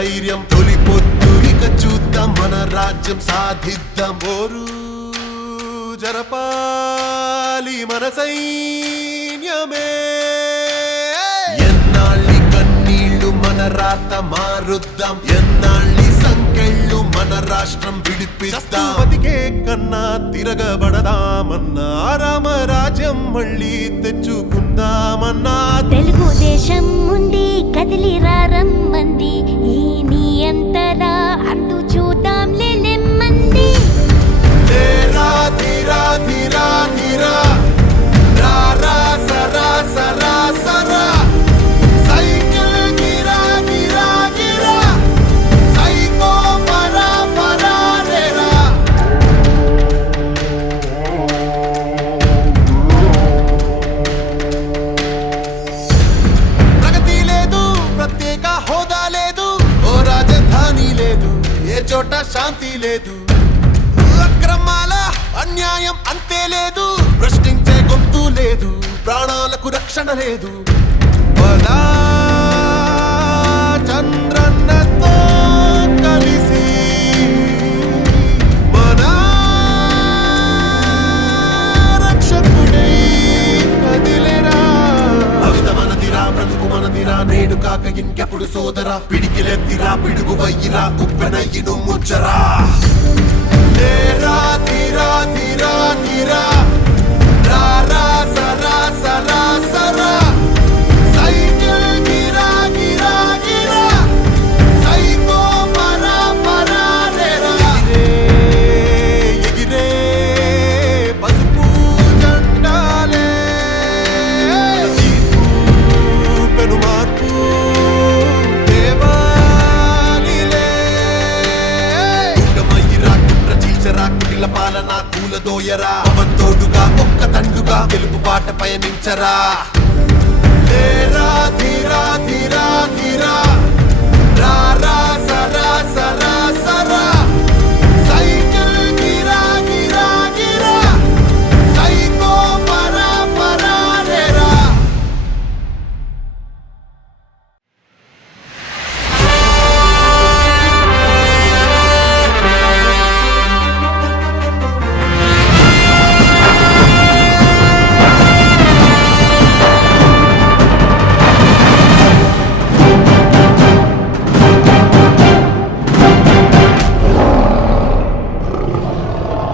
ధైర్యం తొలి పొద్దు ఇక చూద్దాం మన రాజ్యం సాధిద్దాం ఓరు జరపాలి మన సైన్యమే ఎన్నాళ్ళి కన్నీళ్లు మన రాత మారుద్దాం ఎన్నాళ్ళి సంకెళ్ళు మన రాష్ట్రం విడిపిస్తాం బతికే కన్నా తిరగబడదామన్నా రామరాజ్యం మళ్ళీ తెచ్చుకుందామన్నా తెలుగుదేశం ముందు కదిలి రమ్మంది ఈ నీ అంతరా అంటూ చూద్దాంలే నెమ్మంది లేరా ధీరా ధీరా ధీరా రారా సరా సరా సరా సైకిల్ గిరా గిరా గిరా సైకో పరా పరా రేరా ప్రగతి లేదు ప్రత్యేక హోదా లేదు ఓ రాజధాని లేదు ఏ చోట శాంతి లేదు అక్రమాల అన్యాయం అంతే లేదు ప్రశ్నించే గొంతు లేదు ప్రాణాలకు రక్షణ లేదు బలా చంద్రన్నతో కలిసి మన రక్షకుడై కదిలేరా భవిత మనదిరా బ్రతుకు మనదిరా నేడు కాక ఇంకెప్పుడు సోదరా పిడికిలెత్తిరా పిడుగు వయ్యిరా ఉప్పెనయ్యిను ముచ్చరా లేరా ధీరా ధీరా ధీరా రారా సరా సరా సరా సైకిల్ గిరా గిరా గిరా సైకో పరా పరా రేరా ఎగిరే పసుపు జెండాలే తీర్పు పెను మార్పు దేవాలిలే కుటమయ్యిరా కుట్ర చీల్చరా కుటిల పాలన కూలదోయరా పవన్ తోడుగా ఒక్క తండుగా గెలుపు బాట పయనించరా లేరా ధీరా ధీరా ధీరా రారా